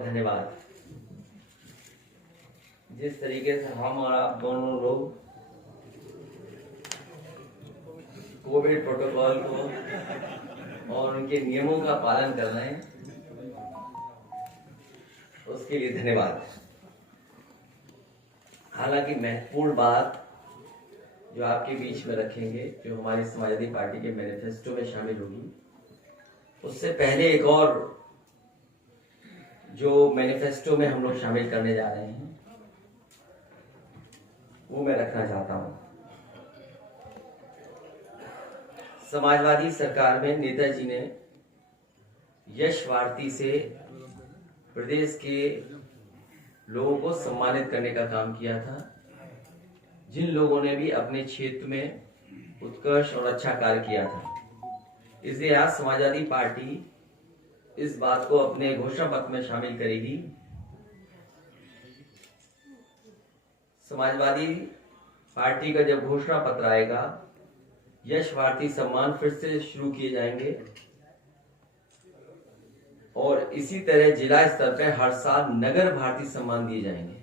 बहुत धन्यवाद। जिस तरीके से हम और आप दोनों लोग कोविड प्रोटोकॉल को और उनके नियमों का पालन कर रहे हैं, उसके लिए धन्यवाद। हालांकि महत्वपूर्ण बात जो आपके बीच में रखेंगे, जो हमारी समाजवादी पार्टी के मैनिफेस्टो में शामिल होगी, उससे पहले एक और जो मैनिफेस्टो में हम लोग शामिल करने जा रहे हैं वो मैं रखना चाहता हूं। समाजवादी सरकार में नेताजी ने यश भारती से प्रदेश के लोगों को सम्मानित करने का काम किया था, जिन लोगों ने भी अपने क्षेत्र में उत्कर्ष और अच्छा कार्य किया था। इसलिए आज समाजवादी पार्टी इस बात को अपने घोषणा पत्र में शामिल करेगी। समाजवादी पार्टी का जब घोषणा पत्र आएगा, यश भारती सम्मान फिर से शुरू किए जाएंगे और इसी तरह जिला स्तर पर हर साल नगर भारती सम्मान दिए जाएंगे।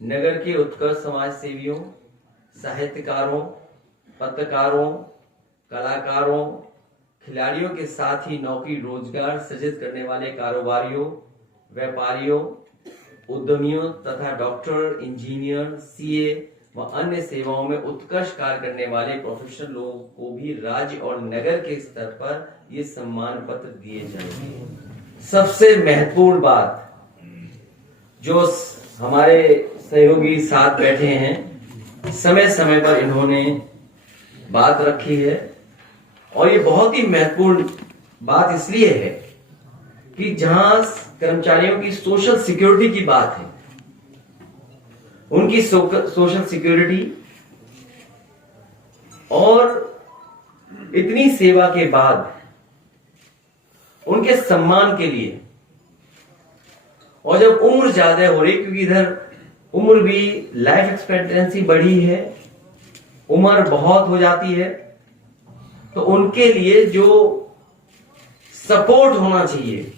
नगर के उत्कृष्ट समाज सेवियों, साहित्यकारों, पत्रकारों, कलाकारों, खिलाड़ियों के साथ ही नौकरी रोजगार सृजित करने वाले कारोबारियों, व्यापारियों, उद्यमियों तथा डॉक्टर, इंजीनियर, सीए व अन्य सेवाओं में उत्कृष्ट कार्य करने वाले प्रोफेशनल लोगों को भी राज्य और नगर के स्तर पर ये सम्मान पत्र दिए जाएंगे। सबसे महत्वपूर्ण बात, जो हमारे सहयोगी साथ बैठे हैं, समय समय पर इन्होंने बात रखी है और ये बहुत ही महत्वपूर्ण बात इसलिए है कि जहां कर्मचारियों की सोशल सिक्योरिटी की बात है, उनकी सोशल सिक्योरिटी और इतनी सेवा के बाद उनके सम्मान के लिए, और जब उम्र ज्यादा हो रही, क्योंकि इधर उम्र भी, लाइफ एक्सपेक्टेंसी बढ़ी है, उम्र बहुत हो जाती है, तो उनके लिए जो सपोर्ट होना चाहिए,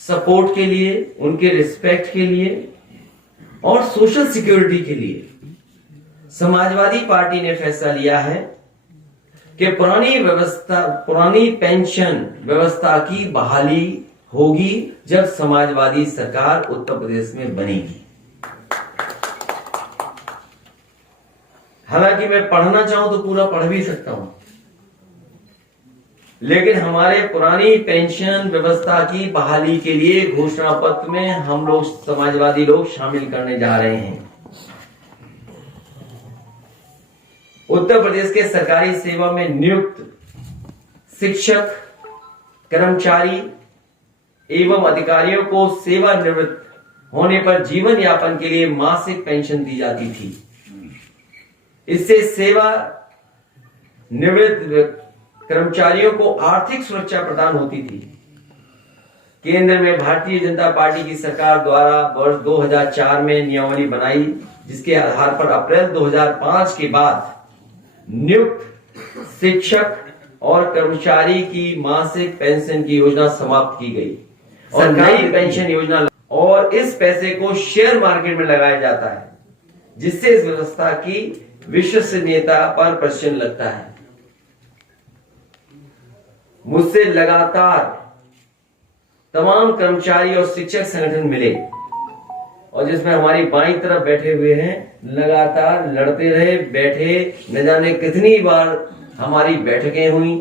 सपोर्ट के लिए, उनके रिस्पेक्ट के लिए और सोशल सिक्योरिटी के लिए समाजवादी पार्टी ने फैसला लिया है कि पुरानी पेंशन व्यवस्था की बहाली होगी जब समाजवादी सरकार उत्तर प्रदेश में बनेगी। हालांकि मैं पढ़ना चाहूं तो पूरा पढ़ भी सकता हूं, लेकिन हमारे पुरानी पेंशन व्यवस्था की बहाली के लिए घोषणा पत्र में हम लोग समाजवादी लोग शामिल करने जा रहे हैं। उत्तर प्रदेश के सरकारी सेवा में नियुक्त शिक्षक, कर्मचारी एवं अधिकारियों को सेवानिवृत्त होने पर जीवन यापन के लिए मासिक पेंशन दी जाती थी। इससे सेवा निवृत्त कर्मचारियों को आर्थिक सुरक्षा प्रदान होती थी। केंद्र में भारतीय जनता पार्टी की सरकार द्वारा वर्ष 2004 में नियमावली बनाई, जिसके आधार पर अप्रैल 2005 के बाद नियुक्त शिक्षक और कर्मचारी की मासिक पेंशन की योजना समाप्त की गई और नई पेंशन योजना, और इस पैसे को शेयर मार्केट में लगाया जाता है, जिससे इस व्यवस्था की विश्वसनीयता पर प्रश्न लगता है। मुझसे लगातार तमाम कर्मचारी और शिक्षक संगठन मिले और जिसमें हमारी बाईं तरफ बैठे हुए हैं, लगातार लड़ते रहे, बैठे, न जाने कितनी बार हमारी बैठकें हुई।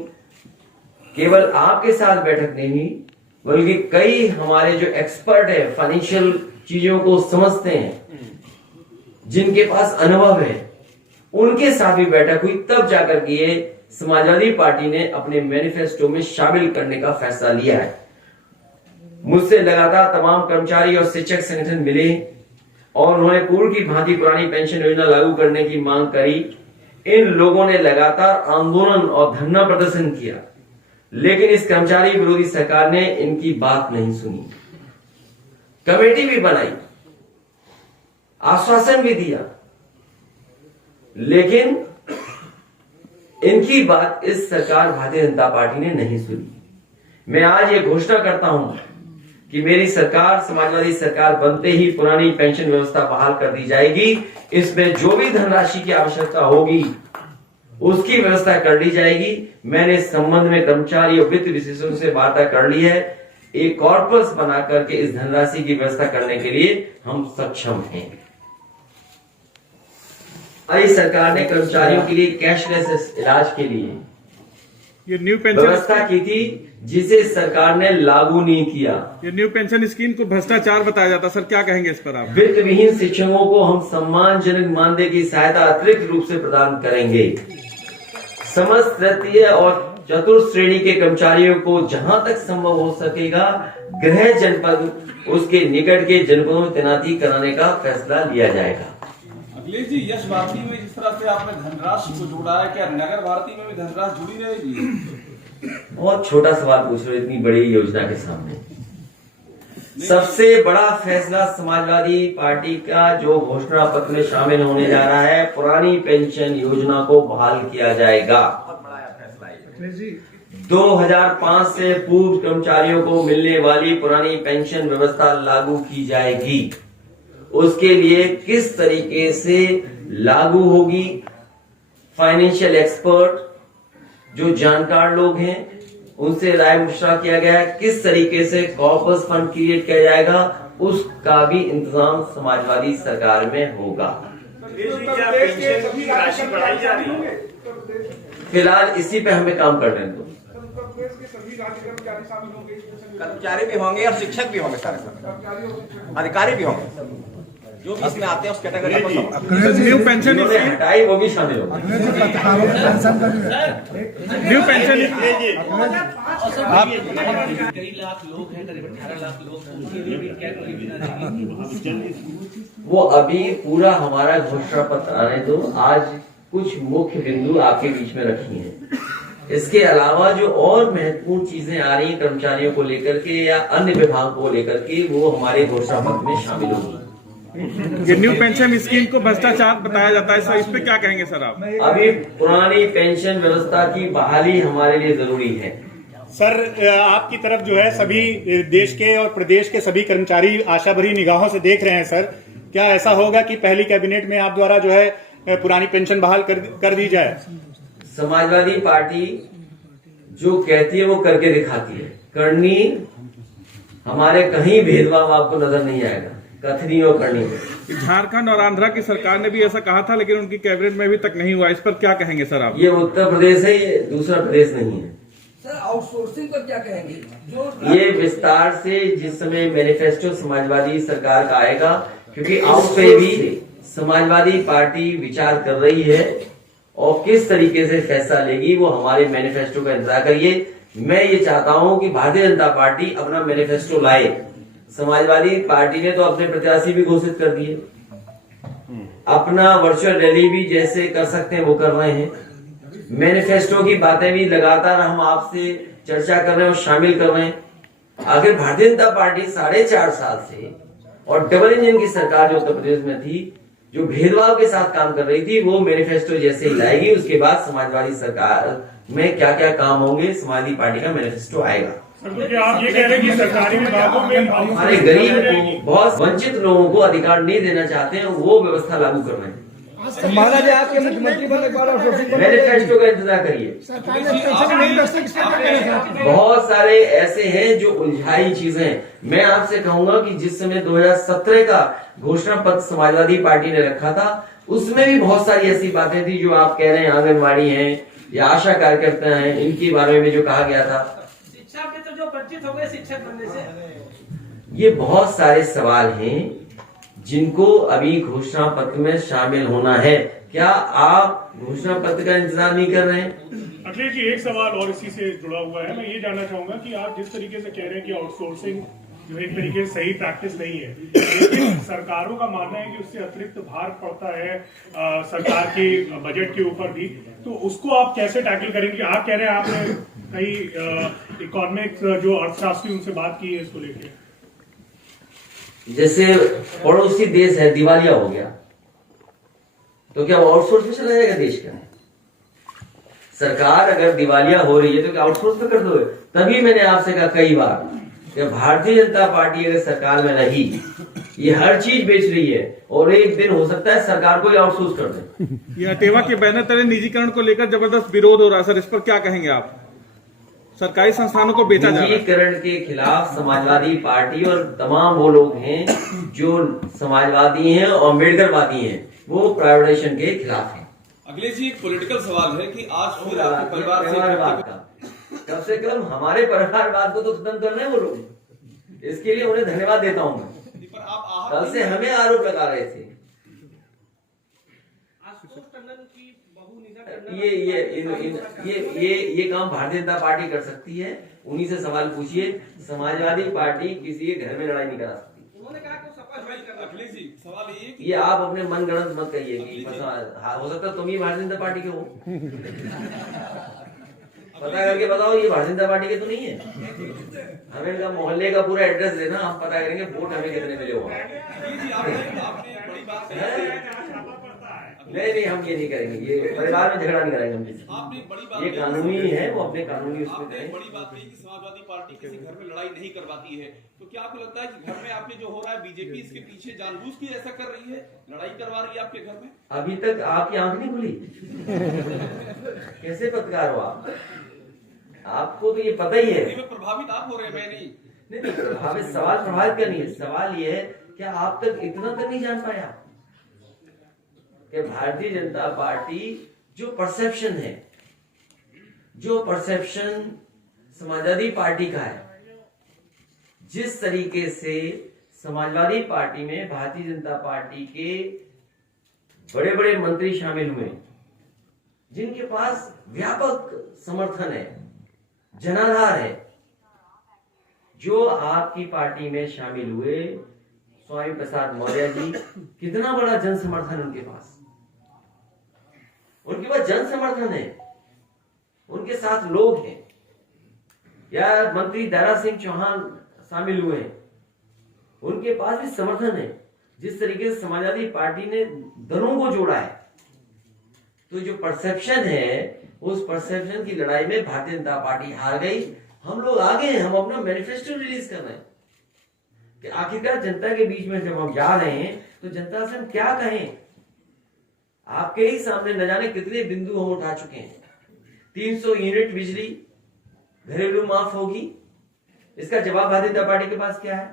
केवल आपके साथ बैठक नहीं हुई, बल्कि कई हमारे जो एक्सपर्ट है, फाइनेंशियल चीजों को समझते हैं, जिनके पास अनुभव है, उनके साथ भी बैठक हुई। तब जाकर के ये समाजवादी पार्टी ने अपने मैनिफेस्टो में शामिल करने का फैसला लिया है। मुझसे लगातार तमाम कर्मचारी और शिक्षक संगठन मिले और उन्होंने पूर्व की भांति पुरानी पेंशन योजना लागू करने की मांग करी। इन लोगों ने लगातार आंदोलन और धरना प्रदर्शन किया, लेकिन इस कर्मचारी विरोधी सरकार ने इनकी बात नहीं सुनी। कमेटी भी बनाई, आश्वासन भी दिया, लेकिन इनकी बात इस सरकार भारतीय जनता पार्टी ने नहीं सुनी। मैं आज ये घोषणा करता हूं कि मेरी सरकार, समाजवादी सरकार बनते ही पुरानी पेंशन व्यवस्था बहाल कर दी जाएगी। इसमें जो भी धनराशि की आवश्यकता होगी उसकी व्यवस्था कर ली जाएगी। मैंने इस संबंध में कर्मचारी और वित्त विशेषज्ञों से वार्ता कर ली है। एक कॉर्पस बना करके इस धनराशि की व्यवस्था करने के लिए हम सक्षम हैं। हमारी सरकार ने कर्मचारियों के लिए कैशलेस इलाज के लिए ये न्यू पेंशन व्यवस्था की थी, जिसे सरकार ने लागू नहीं किया। ये न्यू पेंशन स्कीम को भ्रष्टाचार बताया जाता, सर क्या कहेंगे इस पर आप? वित्त विहीन शिक्षकों को हम सम्मानजनक मानदेय की सहायता अतिरिक्त रूप से प्रदान करेंगे। समस्त तृतीय और चतुर्थ श्रेणी के कर्मचारियों को जहां तक संभव हो सकेगा गृह जनपद उसके निकट के जनपदों में तैनाती कराने का फैसला लिया जाएगा। अखिलेश जी, यश भारती में जिस तरह से आपने धनराशि को जोड़ा है, क्या नगर भारती में भी धनराशि जुड़ी रहेगी? बहुत छोटा सवाल पूछ रहे हो इतनी बड़ी योजना के सामने। सबसे बड़ा फैसला समाजवादी पार्टी का जो घोषणा पत्र में शामिल होने जा रहा है, पुरानी पेंशन योजना को बहाल किया जाएगा। 2005 से पूर्व कर्मचारियों को मिलने वाली पुरानी पेंशन व्यवस्था लागू की जाएगी। उसके लिए किस तरीके से लागू होगी, फाइनेंशियल एक्सपर्ट जो जानकार लोग हैं उनसे राय मशवरा किया गया है। किस तरीके से कॉर्पस फंड क्रिएट किया जाएगा उसका भी इंतजाम समाजवादी सरकार में होगा। फिलहाल इसी पे हमें काम कर रहे हैं। कर्मचारी भी होंगे और शिक्षक भी होंगे, सारे अधिकारी भी होंगे, जो भी इसमें आते हैं उस कैटेगरी को। न्यू पेंशन हटाई वो भी शामिल होगा। न्यू पेंशन कई लाख लोग हैं, करीब 18 लाख लोग, उनके लिए भी क्या वो अभी पूरा हमारा घोषणा पत्र आने दो। आज कुछ मुख्य बिंदु आपके बीच में रखी हैं। इसके अलावा जो और महत्वपूर्ण चीजें आ रही हैं कर्मचारियों को लेकर के या अन्य विभागों को लेकर के, वो हमारे घोषणा पत्र में शामिल होगी। ये न्यू पेंशन स्कीम को भ्रष्टाचार बताया जाता है सर, इस पे क्या कहेंगे सर आप? अभी पुरानी पेंशन व्यवस्था की बहाली हमारे लिए जरूरी है। सर, आपकी तरफ जो है सभी देश के और प्रदेश के सभी कर्मचारी आशा भरी निगाहों से देख रहे हैं। सर, क्या ऐसा होगा कि पहली कैबिनेट में आप द्वारा जो है पुरानी पेंशन बहाल कर दी जाए? समाजवादी पार्टी जो कहती है वो करके दिखाती है। करनी हमारे कहीं भेदभाव आपको नजर नहीं आएगा, कथनी और करनी में। झारखंड और आंध्रा की सरकार ने भी ऐसा कहा था, लेकिन उनकी कैबिनेट में अभी तक नहीं हुआ। इस पर क्या कहेंगे सर आप? ये उत्तर प्रदेश है, ये दूसरा प्रदेश नहीं है। सर आउटसोर्सिंग पर क्या कहेंगे? ये विस्तार से जिस समय मैनिफेस्टो समाजवादी सरकार का आएगा, क्योंकि आउट पे भी समाजवादी पार्टी विचार कर रही है और किस तरीके से फैसला लेगी वो हमारे मैनिफेस्टो का इंतजार करिए। मैं ये चाहता हूं कि भारतीय जनता पार्टी अपना मैनिफेस्टो लाए। समाजवादी पार्टी ने तो अपने प्रत्याशी भी घोषित कर दिए, अपना वर्चुअल रैली भी जैसे कर सकते हैं वो कर रहे हैं। मैनिफेस्टो की बातें भी लगातार हम आपसे चर्चा कर रहे हैं और शामिल कर रहे हैं। आखिर भारतीय जनता पार्टी 4.5 साल से और डबल इंजन की सरकार जो उत्तर प्रदेश में थी, जो भेदभाव के साथ काम कर रही थी, वो मैनिफेस्टो जैसे ही लाएगी उसके बाद समाजवादी सरकार में क्या क्या काम होंगे समाजवादी पार्टी का मैनिफेस्टो आएगा। आप ये कह रहे हैं कि सरकारी विभागों में हमारे गरीब को, बहुत वंचित लोगों को अधिकार नहीं देना चाहते हैं, वो व्यवस्था लागू कर रहे हैं। माना जाए आपके मुख्यमंत्री बनने के बाद मैनिफेस्टो का इंतजार करिए। बहुत सारे ऐसे हैं जो उलझाई चीजें। मैं आपसे कहूंगा कि जिस समय 2017 का घोषणा पत्र समाजवादी पार्टी ने रखा था, उसमें भी बहुत सारी ऐसी बातें थी जो आप कह रहे हैं, आंगनबाड़ी हैं या आशा कार्यकर्ता हैं, इनके बारे में जो कहा गया था। शिक्षा के तो जो वंचित हो गए शिक्षक बनने से, ये बहुत सारे सवाल हैं जिनको अभी घोषणा पत्र में शामिल होना है। क्या आप घोषणा पत्र का इंतजार नहीं कर रहे हैं? अखिलेश जी, एक सवाल और इसी से जुड़ा हुआ है। मैं ये जानना चाहूंगा कि आप जिस तरीके से कह रहे हैं कि आउटसोर्सिंग जो एक तरीके से सही प्रैक्टिस नहीं है, लेकिन सरकारों का मानना है कि उससे अतिरिक्त भार पड़ता है सरकार के बजट के ऊपर भी, तो उसको आप कैसे टैकल करेंगे? आप कह रहे हैं आपने कई इकोनॉमिक जो अर्थशास्त्री उनसे बात की है इसको लेकर। जैसे पड़ोसी देश है, दिवालिया हो गया, तो क्या आउटसोर्स में चला जाएगा देश का? सरकार अगर दिवालिया हो रही है तो क्या आउटसोर्स में कर दो? तभी मैंने आपसे कहा कई बार कि भारतीय जनता पार्टी अगर सरकार में रही, ये हर चीज बेच रही है और एक दिन हो सकता है सरकार को आउटसोर्स कर दे। ये अटेवा के बैनर तले निजीकरण को लेकर जबरदस्त विरोध हो रहा है सर, इस पर क्या कहेंगे आप? सरकारी संस्थानों को बेचा जा रहा है। निजीकरण के खिलाफ समाजवादी पार्टी और तमाम वो लोग हैं जो समाजवादी हैं और अम्बेडकरवादी हैं, वो प्राइवेटाइजेशन के खिलाफ हैं। अखिलेश जी, एक पॉलिटिकल सवाल है कि आज फिर आपके परिवार परिवारवाद का कम से कम हमारे परिवारवाद को तो खत्म करना है वो लोग, इसके लिए उन्हें धन्यवाद देता हूं मैं। पर आप आहत कल से हमें आरोप लगा रहे थे। आशुतोष टंडन की बहू नीना टंडन ये काम भारतीय जनता पार्टी कर सकती है। उन्हीं से सवाल पूछिए। समाजवादी पार्टी किसी के घर में लड़ाई नहीं करा सकती। उन्होंने कहा कि सफल नहीं करना। अखिलेश जी, सवाल ये है कि ये आप अपने मन गणत मत कहिए कि हो सकता है तुम ही भारतीय जनता पार्टी के हो। पता करके बताओ ये भारतीय जनता पार्टी के तो नहीं है। हमें इनका मोहल्ले का पूरा एड्रेस देना, हम पता करेंगे वोट हमें कितने मिले होगा। अखिलेश जी, आपने बड़ी बात कही। नहीं, हम ये नहीं करेंगे। ये परिवार में झगड़ा नहीं कराएंगे हम। आपने बड़ी बात ये कही। कानूनी है, वो अपने कानूनी उसमें आपने करें। बड़ी बात कही कि समाजवादी पार्टी किसी घर में लड़ाई नहीं करवाती है, तो क्या आपको लगता है कि घर में आपने जो हो रहा है बीजेपी इसके पीछे जानबूझ के ऐसा कर रही है, लड़ाई करवा रही है आपके घर में? अभी तक आपकी आंख नहीं खुली? कैसे पत्रकार हो आप? आपको तो ये पता ही है। में प्रभावित आप हो रहे हैं, मैं नहीं। नहीं, प्रभावित सवाल प्रभावित का नहीं है। सवाल ये है क्या आप तक इतना तक नहीं जान पाया कि भारतीय जनता पार्टी जो परसेप्शन है, जो परसेप्शन समाजवादी पार्टी का है, जिस तरीके से समाजवादी पार्टी में भारतीय जनता पार्टी के बड़े बड़े मंत्री शामिल हुए, जिनके पास व्यापक समर्थन है, जनाधार है, जो आपकी पार्टी में शामिल हुए स्वामी प्रसाद मौर्य जी, कितना बड़ा जन समर्थन उनके पास जन समर्थन है, उनके साथ लोग हैं। या मंत्री दारा सिंह चौहान शामिल हुए हैं, उनके पास भी समर्थन है। जिस तरीके से समाजवादी पार्टी ने दलों को जोड़ा है, तो जो परसेप्शन है, उस परसेप्शन की लड़ाई में भारतीय जनता पार्टी हार गई। हम लोग आगे हैं, हम अपना मैनिफेस्टो रिलीज कर रहे हैं कि आखिरकार जनता के बीच में जब हम जा रहे हैं तो जनता से हम क्या कहें। आपके ही सामने न जाने कितने बिंदु हम उठा चुके हैं। 300 यूनिट बिजली घरेलू माफ होगी, इसका जवाब भारतीय जनता पार्टी के पास क्या है?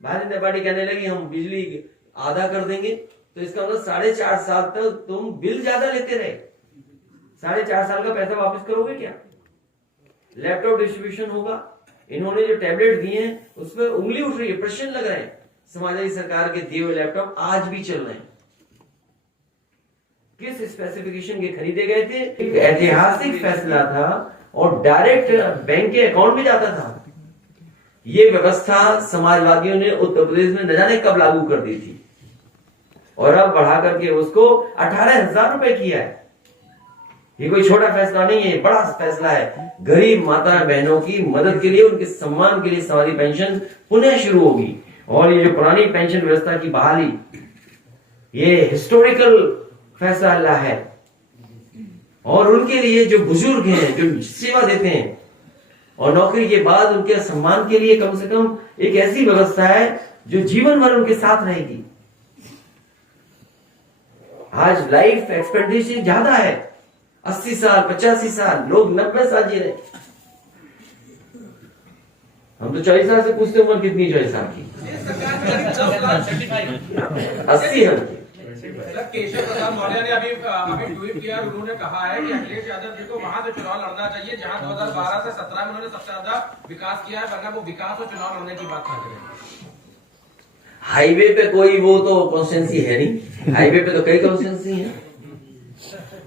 भारतीय जनता पार्टी कहने लगी हम बिजली आधा कर देंगे, तो इसका मतलब 4.5 साल तक तुम बिल ज्यादा लेते रहे। 4.5 साल का पैसा वापस करोगे क्या? लैपटॉप डिस्ट्रीब्यूशन होगा। इन्होंने जो टैबलेट दिए हैं उस पर उंगली उठ रही है, प्रश्न लग रहे हैं। समाजवादी सरकार के दिए हुए लैपटॉप आज भी चल रहे हैं। किस स्पेसिफिकेशन के खरीदे गए थे? एक ऐतिहासिक फैसला था और डायरेक्ट बैंक के अकाउंट में जाता था। ये व्यवस्था समाजवादियों ने उत्तर प्रदेश में न जाने कब लागू कर दी थी और अब बढ़ा करके उसको 18,000 रुपए किया है। ये कोई छोटा फैसला नहीं है, बड़ा फैसला है। गरीब माता बहनों की मदद के लिए, उनके सम्मान के लिए समाजवादी पेंशन पुनः शुरू होगी। और ये जो पुरानी पेंशन व्यवस्था की बहाली, ये हिस्टोरिकल फैसला है। और उनके लिए जो बुजुर्ग हैं, जो सेवा देते हैं और नौकरी के बाद उनके सम्मान के लिए कम से कम एक ऐसी व्यवस्था है जो जीवन भर उनके साथ रहेगी। आज लाइफ एक्सपेक्टेंसी ज्यादा है, 80 साल 85 साल, लोग 90 साल जी रहे। हम तो 40 साल से पूछते उम्र कितनी 40 साल की? 80 है। केशव प्रसाद मौर्य ने अभी ट्वीट किया, उन्होंने कहा है कि अखिलेश यादव जी को वहां से चुनाव लड़ना चाहिए जहां 2012 से 17 में उन्होंने सबसे ज्यादा विकास किया है, वरना वो विकास और चुनाव लड़ने की बात कर रहे हैं। हाईवे पे कोई वो तो कॉन्स्टिट्यूंसी है नहीं। हाईवे पे तो कई कॉन्स्टिट्यूंसी हैं।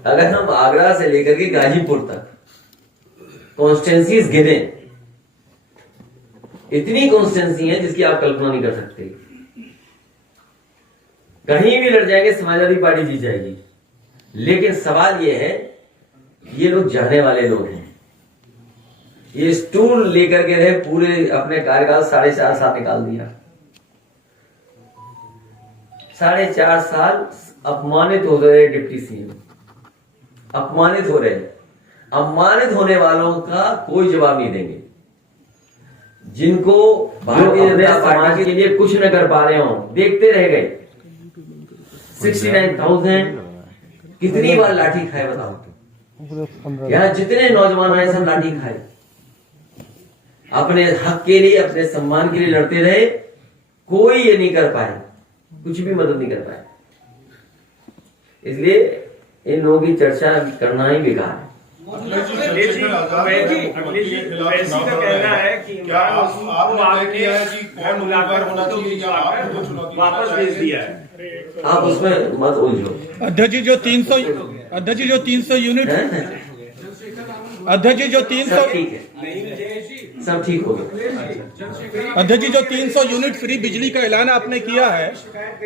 अगर हम आगरा से लेकर के गाजीपुर तक कॉन्स्टिट्यूंसीज गिने, इतनी कॉन्स्टिट्यूंसी है जिसकी आप कल्पना नहीं कर सकते। कहीं भी लड़ जाएंगे समाजवादी पार्टी जीत जाएगी। लेकिन सवाल यह है, ये लोग जाने वाले लोग हैं। ये स्टूल लेकर के रहे, पूरे अपने कार्यकाल 4.5 साल निकाल दिया। 4.5 साल अपमानित हो रहे डिप्टी सीएम, अपमानित हो रहे। अपमानित होने वालों का कोई जवाब नहीं देंगे। जिनको भारतीय जनता पार्टी के लिए कुछ न कर पा रहे हो, देखते रह गए। 69,000 कितनी बार लाठी खाए बताओ। यहाँ जितने नौजवान आए सब लाठी खाए, अपने हक के लिए, अपने सम्मान के लिए लड़ते रहे। कोई ये नहीं कर पाए, कुछ भी मदद नहीं कर पाए। इसलिए इन लोगों की चर्चा करना ही बेकार है। अखिलेश जी का कहना है कि वापस भेज दिया है। आप उसमें मत उलझो। अध्यक्ष जी जो 300 यूनिट अध्यक्ष जी जो 300 सब ठीक है, सब ठीक हो गया। अध्यक्ष जी जो 300 यूनिट फ्री बिजली का ऐलान आपने किया है,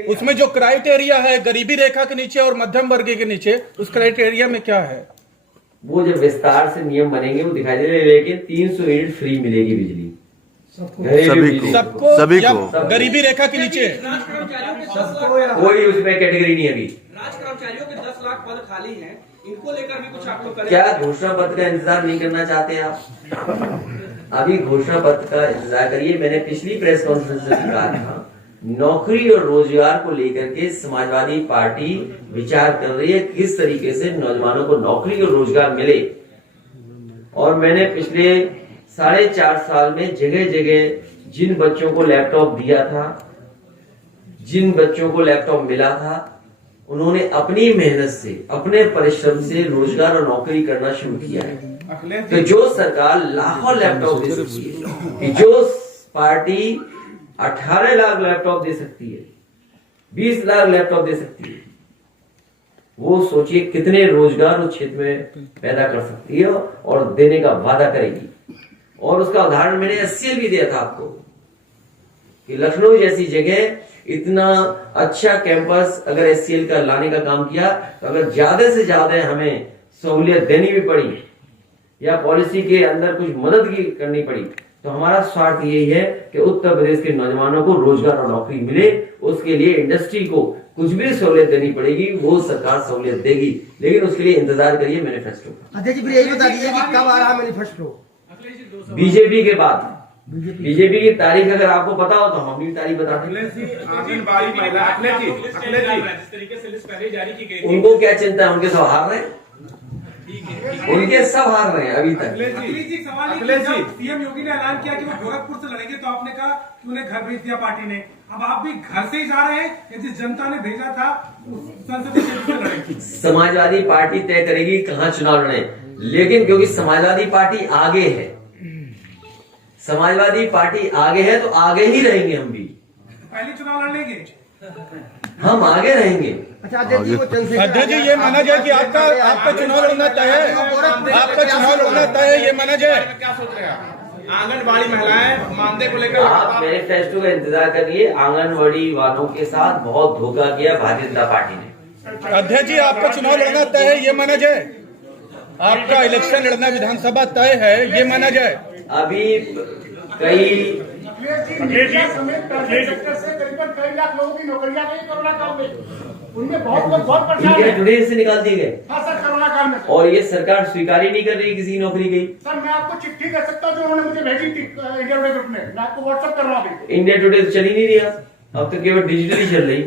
उसमें जो क्राइटेरिया है गरीबी रेखा के नीचे और मध्यम वर्ग के नीचे, उस क्राइटेरिया में क्या है? वो जब विस्तार से नियम बनेंगे वो दिखाई दे रहे, लेकिन 300 यूनिट फ्री मिलेगी बिजली सभी को गरीबी रेखा के नीचे। कोई उसमें कैटेगरी नहीं है अभी। राज कर्मचारियों के 10 लाख पद खाली हैं, इनको लेकर भी कुछ आप लोग करें? क्या घोषणा पत्र का इंतजार नहीं करना चाहते आप? अभी घोषणा पत्र का इंतजार करिए। मैंने पिछली प्रेस कॉन्फ्रेंस में कहा था, नौकरी और रोजगार को लेकर के समाजवादी पार्टी विचार कर रही है किस तरीके से नौजवानों को नौकरी और रोजगार मिले। और मैंने पिछले 4.5 साल में जगह जगह जिन बच्चों को लैपटॉप दिया था, जिन बच्चों को लैपटॉप मिला था, उन्होंने अपनी मेहनत से, अपने परिश्रम से रोजगार और नौकरी करना शुरू किया है। तो जो सरकार लाखों लैपटॉप दे सकती है, कि जो पार्टी 18 लाख लैपटॉप दे सकती है, 20 लाख लैपटॉप दे सकती है, वो सोचिए कितने रोजगार उस क्षेत्र में पैदा कर सकती है और देने का वादा करेगी। और उसका उदाहरण मैंने एससीएल भी दिया था आपको, कि लखनऊ जैसी जगह इतना अच्छा कैंपस अगर एससीएल का लाने का काम किया, तो अगर ज्यादा से ज्यादा हमें सहूलियत देनी भी पड़ी या पॉलिसी के अंदर कुछ मदद की करनी पड़ी, तो हमारा स्वार्थ यही है कि उत्तर प्रदेश के नौजवानों को रोजगार और नौकरी मिले। उसके लिए इंडस्ट्री को कुछ भी सहूलियत देनी पड़ेगी, वो सरकार सहूलियत देगी, लेकिन उसके लिए इंतजार करिए मैनिफेस्टो का। अध्यक्ष जी यही बता दीजिए कि कब आ रहा मैनिफेस्टो? बीजेपी के बाद, बीजेपी की तारीख अगर आपको पता हो तो हम भी तारीख बता दें। आंगनबाड़ी महिला जिस तरीके से लिस्ट पहले जारी की गई थी, उनको क्या चिंता है? उनके सब हार रहे हैं, उनके सब हार रहे हैं अभी तक। अखिलेश जी सवाल है कि जब सीएम योगी ने ऐलान किया कि वो गोरखपुर से लड़ेंगे, तो आपने कहा कि उन्हें घर भेज दिया पार्टी ने। अब आप भी घर से ही जा रहे हैं कि जिस जनता ने भेजा था उस संसदीय क्षेत्र से लड़ेंगे? समाजवादी पार्टी तय करेगी कहां चुनाव लड़े, लेकिन क्योंकि समाजवादी पार्टी आगे है, समाजवादी पार्टी आगे है तो आगे ही रहेंगे हम भी। पहले चुनाव लड़ लेंगे, हम आगे रहेंगे। अच्छा अध्यक्ष जी, वो चंद्रशेखर अध्यक्ष जी ये माना जाए कि आपका चुनाव लड़ना तय है, आपका चुनाव लड़ना तय है, ये माना जाए? क्या सोच रहे हैं आप? आंगनबाड़ी महिलाएं मानदेय को लेकर आप मैनिफेस्टो का इंतजार करिए। आंगनबाड़ी वालों के साथ बहुत धोखा किया भारतीय जनता पार्टी ने। अध्यक्ष जी आपका चुनाव लड़ना तय है, ये माना जाए? आपका इलेक्शन लड़ना विधानसभा तय है, ये माना जाए? अभी कई करीबन कई लाख लोगों की नौकरियां गई कोरोना काल में, उनमें बहुत लोग बहुत परेशान इंडिया हैं। टुडे से निकाल दिए गए। हाँ सर, कोरोना काल में और ये सरकार स्वीकार ही नहीं कर रही किसी की नौकरी गई। सर मैं आपको चिट्ठी दे सकता हूँ जो उन्होंने मुझे भेजी थी इंडिया टुडे ग्रुप ने, मैं आपको व्हाट्सएप कर रहा हूँ अभी। इंडिया टुडे तो चल ही नहीं रहा, अब तो केवल डिजिटली चल रही।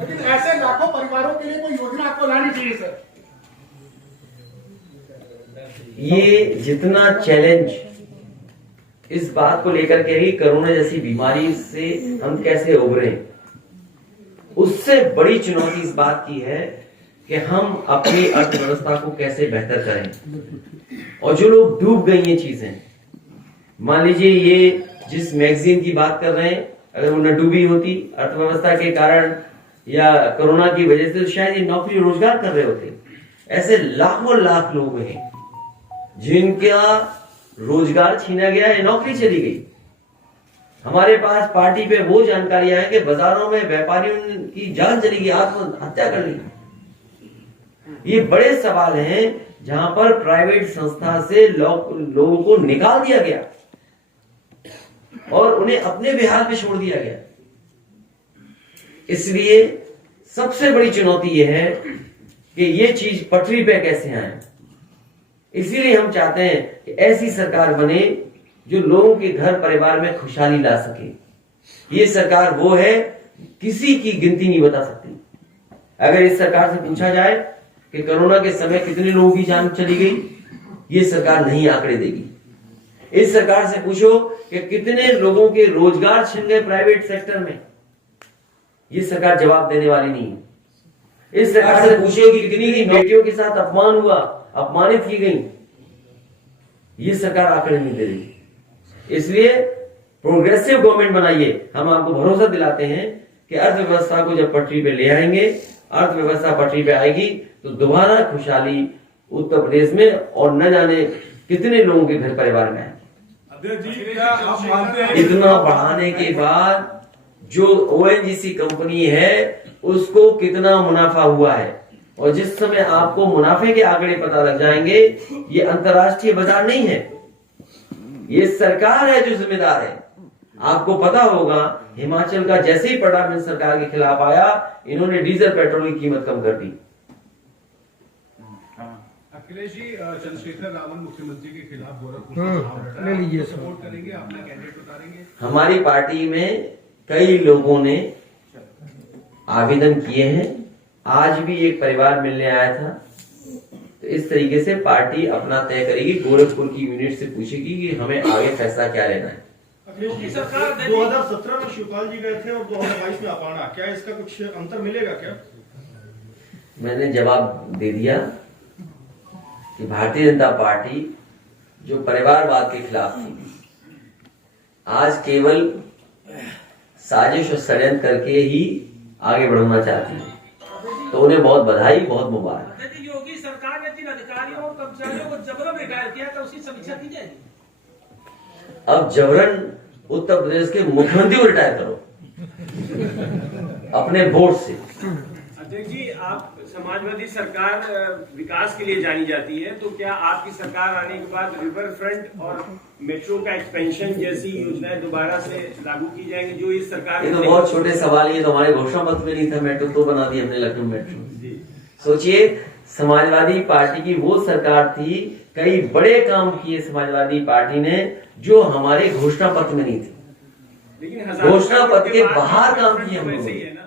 लेकिन ऐसे लाखों परिवारों के लिए कोई योजना आपको लानी चाहिए सर। ये जितना चैलेंज इस बात को लेकर के ही कोरोना जैसी बीमारी से हम कैसे उभरे, उससे बड़ी चुनौती इस बात की है कि हम अपनी अर्थव्यवस्था को कैसे बेहतर करें। और जो लोग डूब गई ये चीजें, मान लीजिए ये जिस मैगजीन की बात कर रहे हैं, अगर वो न डूबी होती अर्थव्यवस्था के कारण या कोरोना की वजह से, तो शायद ये नौकरी रोजगार कर रहे होते। ऐसे लाखों लाख लोग हैं जिनका रोजगार छीना गया है, नौकरी चली गई। हमारे पास पार्टी पे वो जानकारियां हैं कि बाजारों में व्यापारियों की जान चली गई, आत्महत्या कर ली। ये बड़े सवाल हैं जहां पर प्राइवेट संस्था से लोगों को निकाल दिया गया और उन्हें अपने बिहार पे छोड़ दिया गया। इसलिए सबसे बड़ी चुनौती यह है कि ये चीज पटरी पे कैसे आए। इसीलिए हम चाहते हैं कि ऐसी सरकार बने जो लोगों के घर परिवार में खुशहाली ला सके। ये सरकार वो है, किसी की गिनती नहीं बता सकती। अगर इस सरकार से पूछा जाए कि कोरोना के समय कितने लोगों की जान चली गई, ये सरकार नहीं आंकड़े देगी। इस सरकार से पूछो कि कितने लोगों के रोजगार छिन गए प्राइवेट सेक्टर में, ये सरकार जवाब देने वाली नहीं है। इस सरकार से पूछो कि कितनी की बेटियों के साथ अपमान हुआ, अपमानित की गई, ये सरकार आंकड़े नहीं दे रही। इसलिए प्रोग्रेसिव गवर्नमेंट बनाइए। हम आपको भरोसा दिलाते हैं कि अर्थव्यवस्था को जब पटरी पे ले आएंगे, अर्थव्यवस्था पटरी पे आएगी तो दोबारा खुशहाली उत्तर प्रदेश में और न जाने कितने लोगों के घर परिवार में आएंगे। इतना बढ़ाने के बाद जो ONGC कंपनी है उसको कितना मुनाफा हुआ है, और जिस समय आपको मुनाफे के आंकड़े पता लग जाएंगे, ये अंतर्राष्ट्रीय बाजार नहीं है, ये सरकार है जो जिम्मेदार है। आपको पता होगा हिमाचल का जैसे ही पार्लियामेंट सरकार के खिलाफ आया, इन्होंने डीजल पेट्रोल की कीमत कम कर दी। अखिलेश जी, चंद्रशेखर रावल मुख्यमंत्री के खिलाफ गोरखपुर ले लीजिए, सपोर्ट करेंगे, अपना कैंडिडेट उतारेंगे? हमारी पार्टी में कई लोगों ने आवेदन किए हैं। आज भी एक परिवार मिलने आया था। तो इस तरीके से पार्टी अपना तय करेगी, गोरखपुर की यूनिट से पूछेगी कि हमें आगे फैसला क्या लेना है। 2017 में शिवपाल जी गए थे और 2022 में अपाना, क्या इसका कुछ अंतर मिलेगा क्या? मैंने जवाब दे दिया कि भारतीय जनता पार्टी जो परिवारवाद के खिलाफ थी, आज केवल साजिश और षड्यंत्र करके ही आगे बढ़ना चाहती है। तो उन्हें बहुत बधाई, बहुत मुबारक। योगी सरकार ने जिन अधिकारियों और कर्मचारियों को जबरन रिटायर किया था, उसकी समीक्षा की जाएगी। अब जबरन उत्तर प्रदेश के मुख्यमंत्री को रिटायर करो अपने बोर्ड से। अध्यक्ष जी, आप समाजवादी सरकार विकास के लिए जानी जाती है, तो क्या आपकी सरकार आने के बाद रिवर फ्रंट और मेट्रो का एक्सपेंशन जैसी योजनाएं दोबारा से लागू की जाएंगी, जो इस सरकार? ये तो बहुत छोटे सवाल, ये तो हमारे घोषणा पत्र में नहीं था। मेट्रो तो बना दी हमने, लखनऊ मेट्रो। सोचिए, समाजवादी पार्टी की वो सरकार थी, कई बड़े काम किए समाजवादी पार्टी ने जो हमारे घोषणा पत्र में नहीं थे। लेकिन घोषणा पत्र के बाहर काम किए हम वैसे ही लोगों है ना।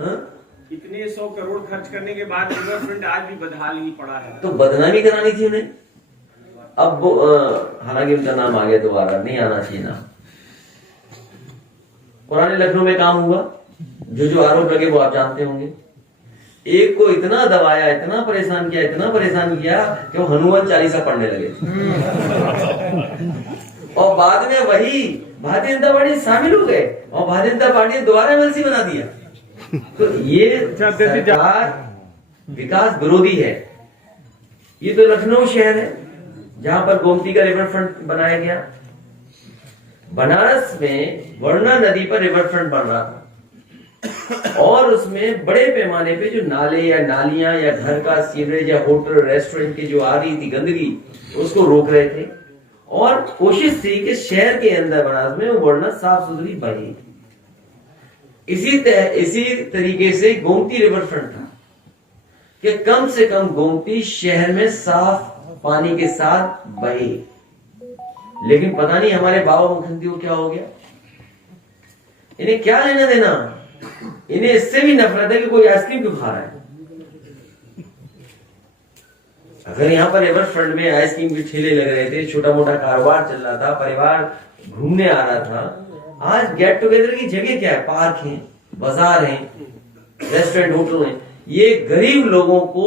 ने। इतने 100 करोड़ खर्च करने के बाद रिवर फ्रंट आज भी बदहाल ही पड़ा है। तो बदनामी करानी थी उन्हें। अब हालांकि उनका नाम आ गया, दोबारा नहीं आना चाहिए ना। पुराने लखनऊ में काम हुआ, जो आरोप लगे वो आप जानते होंगे। एक को इतना दबाया, इतना परेशान किया, इतना परेशान किया कि वो हनुमान चालीसा पढ़ने लगे। और बाद में वही भारतीय जनता पार्टी शामिल हो गए और भारतीय जनता पार्टी ने दोबारा MLC बना दिया। तो ये सरकार विकास विरोधी है। ये तो लखनऊ शहर है जहां पर गोमती का रिवर फ्रंट बनाया गया। बनारस में वर्णा नदी पर रिवर फ्रंट बन रहा था और उसमें बड़े पैमाने पे जो नाले या नालियां या घर का सीवरेज या होटल रेस्टोरेंट की जो आ रही थी गंदगी, उसको रोक रहे थे और कोशिश थी कि शहर के अंदर बनारस में वो वर्णा साफ सुथरी बहे। इसी तरीके से गोमती रिवर फ्रंट था कि कम से कम गोमती शहर में साफ पानी के साथ बहे। लेकिन पता नहीं हमारे बाबा मुख्यमंत्री को क्या हो गया, इन्हें क्या लेना देना। इन्हें इससे भी नफरत है कि कोई आइसक्रीम क्यों खा रहा है। अगर यहाँ पर रिवर फ्रंट में आइसक्रीम के ठेले लग रहे थे, छोटा मोटा कारोबार चल रहा था, परिवार घूमने आ रहा था, आज गेट टुगेदर की जगह क्या है? पार्क है, बाजार है, रेस्टोरेंट, होटल है। ये गरीब लोगों को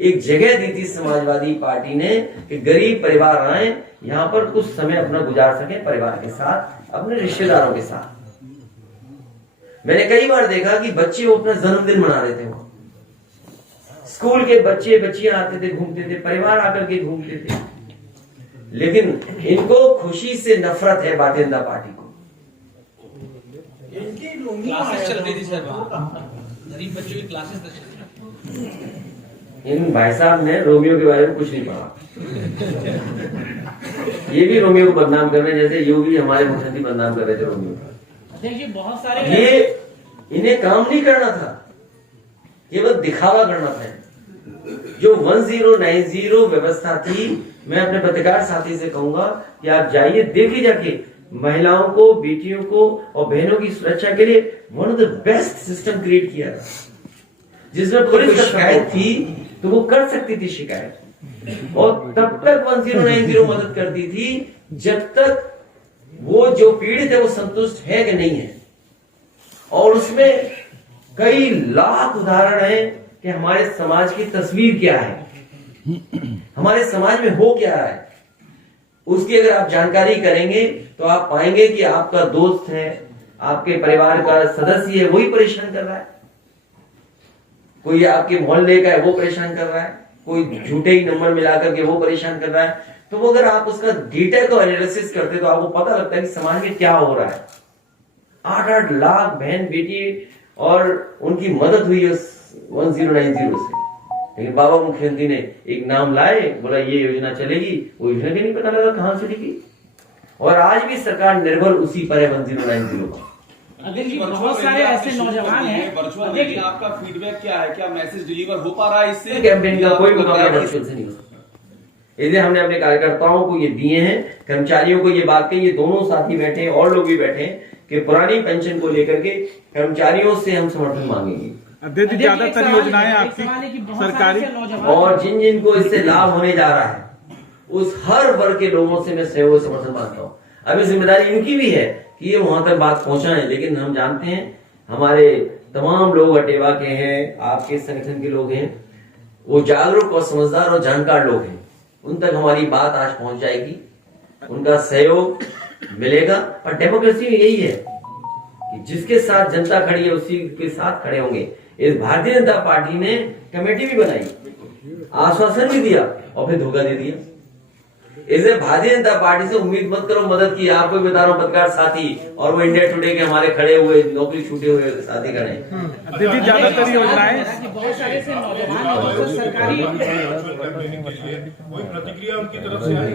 एक जगह दी थी समाजवादी पार्टी ने कि गरीब परिवार आए, यहाँ पर कुछ समय अपना गुजार सके परिवार के साथ, अपने रिश्तेदारों के साथ। मैंने कई बार देखा कि बच्चे वो अपना जन्मदिन मना रहे थे, वहां स्कूल के बच्चे बच्चियां आते थे, घूमते थे, परिवार आकर के घूमते थे। लेकिन इनको खुशी से नफरत है भारतीय जनता पार्टी को। क्लासेस चल रही थी सर, गरीब बच्चों की क्लासेस चल रही थी। इन भाई साहब ने रोमियो के बारे में कुछ नहीं पढ़ा। ये भी रोमियो को बदनाम कर रहे हैं, जैसे योगी हमारे मुख्यमंत्री बदनाम कर रहे थे रोमियो का। बहुत सारे ये इन्हें काम नहीं करना था, केवल दिखावा करना था। जो 1090 व्यवस्था थी, मैं अपने पत्रकार साथी से कहूंगा कि आप जाइए, देखिए जाके महिलाओं को, बेटियों को और बहनों की सुरक्षा के लिए one of the best system create किया था, जिसमें पुलिस का शिकायत थी तो वो कर सकती थी शिकायत, और तब तक 1090 मदद करती थी जब तक वो जो पीड़ित है वो संतुष्ट है कि नहीं है। और उसमें कई लाख उदाहरण हैं कि हमारे समाज की तस्वीर क्या है, हमारे समाज में हो क्या रहा है, उसकी अगर आप जानकारी करेंगे तो आप पाएंगे कि आपका दोस्त है, आपके परिवार का सदस्य है, वही परेशान कर रहा है, कोई आपके मोहल्ले का है वो परेशान कर रहा है, कोई झूठे ही नंबर मिलाकर के वो परेशान कर रहा है। तो वो अगर आप उसका डेटा को एनालिसिस करते तो आपको पता लगता है कि समाज में क्या हो रहा है। 8-8 लाख बहन बेटी और उनकी मदद हुई है 1090 से। लेकिन बाबा मुख्यमंत्री ने एक नाम लाए, बोला ये योजना चलेगी, वो योजना भी नहीं पता लगा कहां चलेगी, और आज भी सरकार निर्भर उसी पर है 1090 का। बहुत सारे ऐसे नौजवान हैं। वर्चुअल रैली, आपका फीडबैक क्या है? क्या मैसेज डिलीवर हो पा रहा है इससे? कैंपेन का कोई मुकाबला वर्चुअल से नहीं हो सकता, इसलिए हमने अपने कार्यकर्ताओं को ये दिए हैं, कर्मचारियों को ये बात कही, ये दोनों साथी बैठे हैं और लोग भी बैठे हैं कि पुरानी पेंशन को लेकर के कर्मचारियों से हम समर्थन मांगेंगे। अध्यक्ष जी, ज्यादातर योजनाएं आपकी सरकारी, और जिन जिन को इससे लाभ होने जा रहा है उस हर वर्ग के लोगों से मैं सहयोग समर्थन मांगता हूँ। अभी जिम्मेदारी इनकी भी है कि ये वहां तक बात पहुंचाएं, लेकिन हम जानते हैं हमारे तमाम लोग अटेवा के हैं, आपके संगठन के लोग हैं, वो जागरूक और समझदार और जानकार लोग हैं, उन तक हमारी बात आज पहुंच जाएगी, उनका सहयोग मिलेगा। और डेमोक्रेसी में यही है कि जिसके साथ जनता खड़ी है उसी के साथ खड़े होंगे। इस भारतीय जनता पार्टी ने कमेटी भी बनाई, आश्वासन भी दिया और फिर धोखा दे दिया। इसलिए भारतीय जनता पार्टी से उम्मीद मत करो मदद की। आपको बता रहा हूँ पत्रकार साथी और वो इंडिया टुडे के हमारे खड़े हुए नौकरी छूटे हुए साथी खड़े हैं। दीदी ज्यादातर योजनाएं बहुत सारे ऐसे नौजवान सरकारी कोई प्रतिक्रिया उनकी तरफ से आई?